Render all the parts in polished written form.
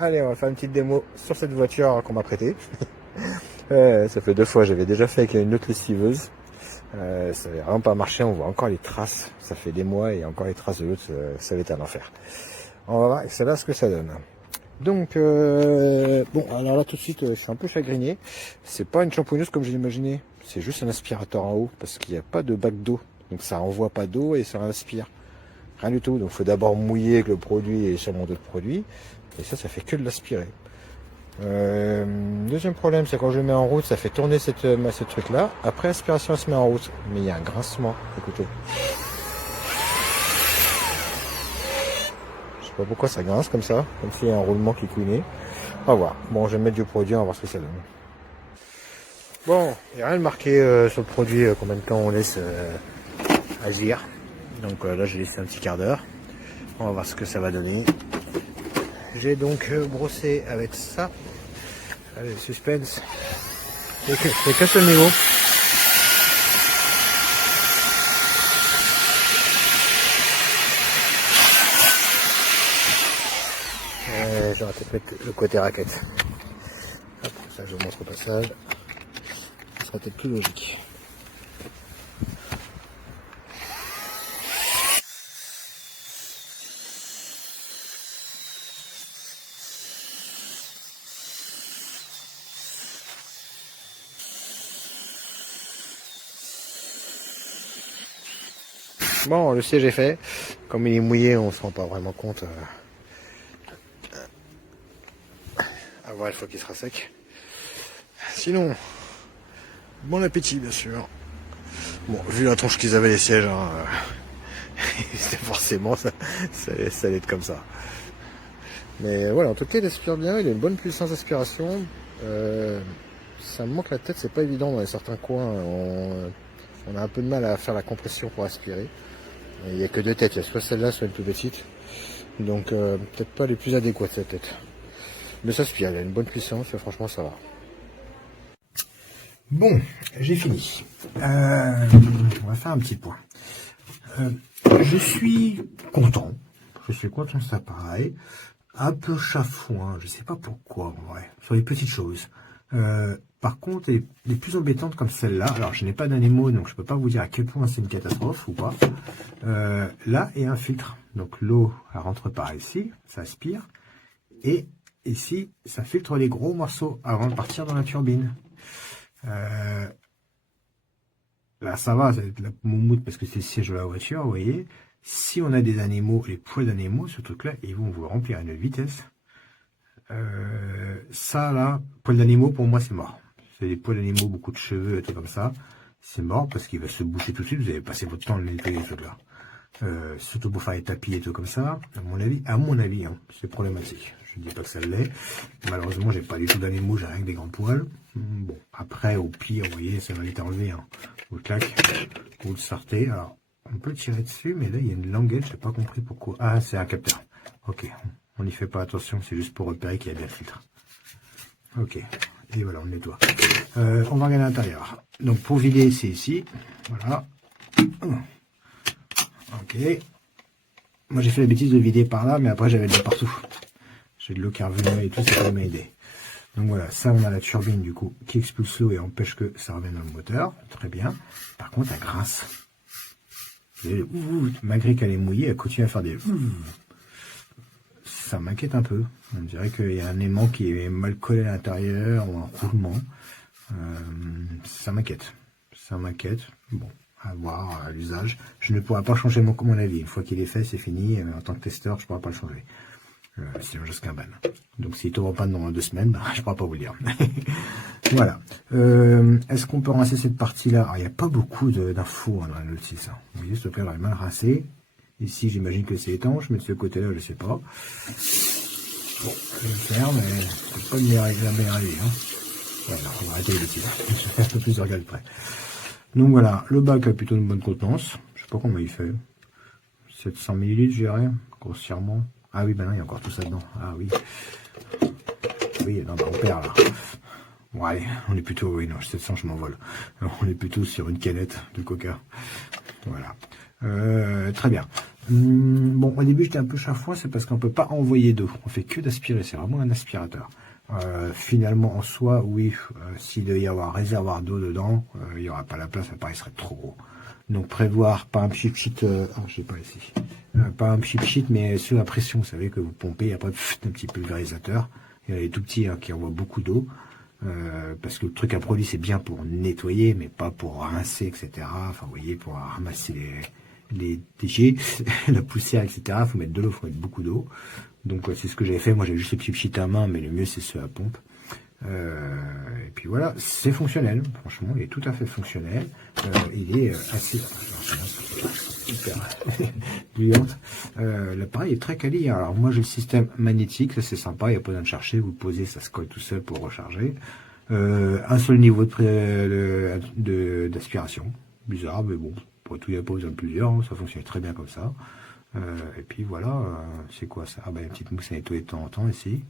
Allez, on va faire une petite démo sur cette voiture qu'on m'a prêtée. Ça fait 2 fois, j'avais déjà fait avec une autre lessiveuse. Ça n'avait vraiment pas marché, on voit encore les traces. Ça fait des mois et encore les traces de l'autre, ça va être un enfer. On va voir avec celle-là ce que ça donne. Donc, bon, alors là tout de suite, je suis un peu chagriné. C'est pas une shampooineuse comme j'ai imaginé. C'est juste un aspirateur en haut parce qu'il n'y a pas de bac d'eau. Donc ça envoie pas d'eau et ça inspire. Rien du tout. Donc il faut d'abord mouiller avec le produit et sûrement d'autres produits. Et ça fait que de l'aspirer. Deuxième problème, c'est quand je le mets en route, ça fait tourner ce truc-là. Après aspiration, elle se met en route. Mais il y a un grincement. Écoutez. Je sais pas pourquoi ça grince comme ça. Comme s'il y a un roulement qui couinait. On va voir. Bon, je vais mettre du produit, on va voir ce que ça donne. Bon, il n'y a rien de marqué sur le produit, combien de temps on laisse agir. Donc là, j'ai laissé un petit quart d'heure. On va voir ce que ça va donner. J'ai donc brossé avec ça. Allez, suspense. C'est qu'un seul niveau. J'aurais peut-être mettre le côté raquette. Hop, ça je vous montre au passage. Ce sera peut-être plus logique. Bon, le siège est fait. Comme il est mouillé, on se rend pas vraiment compte. À voir une fois qu'il sera sec. Sinon, bon appétit bien sûr. Bon, vu la tronche qu'ils avaient les sièges, hein, c'était forcément ça allait être comme ça. Mais voilà, en tout cas il aspire bien, il a une bonne puissance d'aspiration. Ça me manque la tête, c'est pas évident dans certains coins. On a un peu de mal à faire la compression pour aspirer. Il n'y a que 2 têtes, il y a soit celle-là, soit une plus petite. Donc peut-être pas les plus adéquates cette tête. Mais ça aspire, il a une bonne puissance, franchement ça va. Bon, j'ai fini. On va faire un petit point. Je suis content. Je suis content de cet appareil. Un peu chafouin, je sais pas pourquoi en vrai, sur les petites choses. Par contre, les plus embêtantes comme celle-là, alors je n'ai pas d'animaux, donc je peux pas vous dire à quel point c'est une catastrophe ou pas. Là, il y a un filtre. Donc l'eau, elle rentre par ici, ça aspire. Et ici, ça filtre les gros morceaux avant de partir dans la turbine. Là, ça va, ça va être la moumoute parce que c'est le siège de la voiture, vous voyez. Si on a des animaux, les poils d'animaux, ce truc-là, ils vont vous remplir à une vitesse. Ça, là, poils d'animaux, pour moi, c'est mort. C'est des poils d'animaux, beaucoup de cheveux et tout comme ça. C'est mort parce qu'il va se boucher tout de suite. Vous avez passé votre temps à le nettoyer, ce truc-là. Surtout pour faire les tapis et tout comme ça. À mon avis, hein, c'est problématique. Je ne dis pas que ça l'est. Malheureusement, j'ai pas du tout d'animaux, j'ai rien que des grands poils. Bon, après, au pire, vous voyez, ça va être enlevé. Hein. Vous le claquez, vous le sortez. Alors, on peut tirer dessus, mais là, il y a une languette, je n'ai pas compris pourquoi. Ah, c'est un capteur. Ok, on n'y fait pas attention, c'est juste pour repérer qu'il y a bien le filtre. Ok, et voilà, on le nettoie. On va regarder à l'intérieur. Donc, pour vider, c'est ici. Voilà. Ok. Moi, j'ai fait la bêtise de vider par là, mais après, j'avais de l'eau partout. J'ai de l'eau qui revenait et tout, ça va m'aider. Donc voilà, ça, on a la turbine, du coup, qui expulse l'eau et empêche que ça revienne dans le moteur. Très bien. Par contre, elle grince. Malgré qu'elle est mouillée, elle continue à faire des... Ça m'inquiète un peu. On dirait qu'il y a un aimant qui est mal collé à l'intérieur, ou un roulement. Ça m'inquiète. Ça m'inquiète. Bon, à voir à l'usage. Je ne pourrai pas changer mon avis. Une fois qu'il est fait, c'est fini. En tant que testeur, je ne pourrai pas le changer. Sinon, je risque un ban. Donc, s'il tombe en panne dans 2 semaines, bah, je ne pourrai pas vous le dire. Voilà. Est-ce qu'on peut rincer cette partie-là? Il n'y a pas beaucoup d'infos dans la notice. Vous voyez, ce câble est mal rincé. Ici, j'imagine que c'est étanche, mais de ce côté-là, je ne sais pas. Bon, je vais le faire, mais c'est pas la meilleure idée. Hein. Voilà, on va arrêter les bêtises. Je vais faire un peu plus de regard de près. Donc voilà, le bac a plutôt une bonne contenance. Je sais pas combien il fait. 700 ml, je dirais, grossièrement. Ah oui, ben non, il y a encore tout ça dedans. Ah oui. Oui, non, ben on perd là. Bon, allez, on est plutôt... Oui, non, 700, je m'envole. On est plutôt sur une canette de coca. Voilà. Très bien. Bon, au début j'étais un peu chafouin, c'est parce qu'on peut pas envoyer d'eau. On fait que d'aspirer, c'est vraiment un aspirateur. Finalement, en soi, oui, s'il devait y avoir un réservoir d'eau dedans, il n'y aura pas la place, ça paraîtrait trop gros. Donc prévoir, pas un pchit-pchit, je sais pas ici, pas un pchit-pchit, mais sous la pression, vous savez que vous pompez, après un petit pulvérisateur. Il y a les tout petits qui envoient beaucoup d'eau, parce que le truc à produit c'est bien pour nettoyer, mais pas pour rincer, etc. Enfin, vous voyez, pour ramasser les déchets, la poussière, etc. Faut mettre de l'eau, faut mettre beaucoup d'eau. Donc c'est ce que j'avais fait. Moi j'avais juste le petit pchit à main, mais le mieux c'est ceux à pompe. Et puis voilà, c'est fonctionnel. Franchement, il est tout à fait fonctionnel. Il est assez hyper brillante. L'appareil est très quali. Alors moi j'ai le système magnétique, ça c'est sympa. Il n'y a pas besoin de chercher. Vous le posez, ça se colle tout seul pour recharger. Un seul niveau d'aspiration. Bizarre, mais bon. Pour tout, il n'y a pas besoin de plusieurs. Hein, ça fonctionne très bien comme ça. Et puis voilà, c'est quoi ça? Ah bah une petite mousse à nettoyer de temps en temps ici.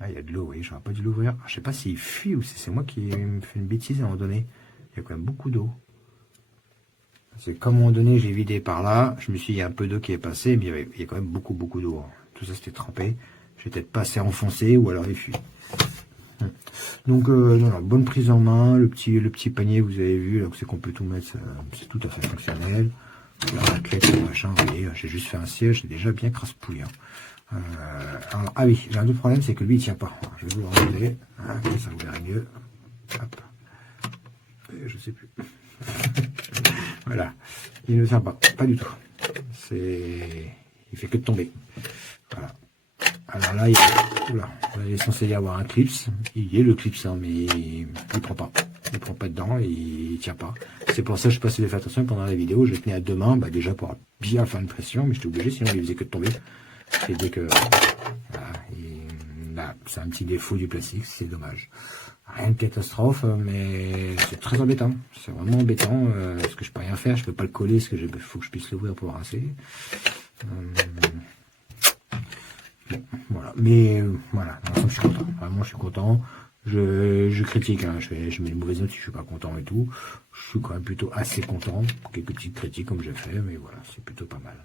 Ah, il y a de l'eau, oui, j'aurais pas dû l'ouvrir. Je sais pas s'il fuit ou si c'est moi qui me fais une bêtise à un moment donné. Il y a quand même beaucoup d'eau. C'est comme à un moment donné, j'ai vidé par là. Je me suis dit, il y a un peu d'eau qui est passée, mais il y a quand même beaucoup d'eau. Hein. Tout ça, c'était trempé. J'ai peut-être pas assez enfoncé ou alors il fuit. Donc, voilà, bonne prise en main. Le petit panier, vous avez vu, là, c'est qu'on peut tout mettre. C'est tout à fait fonctionnel. La raclette, le machin, vous voyez, j'ai juste fait un siège, c'est déjà bien crasse-pouille. Hein. Alors, ah oui, j'ai un autre problème, c'est que lui, il tient pas. Je vais vous le regarder. Ça vous verrez mieux. Hop. Je sais plus. Voilà. Il ne tient pas. Pas du tout. Il fait que de tomber. Voilà. Alors là, il est censé y avoir un clips. Il y a le clips, hein, mais il prend pas. Il prend pas dedans et il tient pas. C'est pour ça que je passais faire attention pendant la vidéo. Je tenais à deux mains, déjà pour bien faire une pression, mais j'étais obligé, sinon il faisait que de tomber. Et dès que voilà, c'est un petit défaut du plastique, c'est dommage. Rien de catastrophe, mais c'est très embêtant. C'est vraiment embêtant parce que je peux rien faire, je peux pas le coller, parce que faut que je puisse l'ouvrir pour rincer. Bon, voilà. Mais voilà, dans l'ensemble, je suis content. Vraiment, je suis content. Je critique, hein. Je mets une mauvaise note si je suis pas content et tout. Je suis quand même plutôt assez content. Quelques petites critiques comme j'ai fait, mais voilà, c'est plutôt pas mal.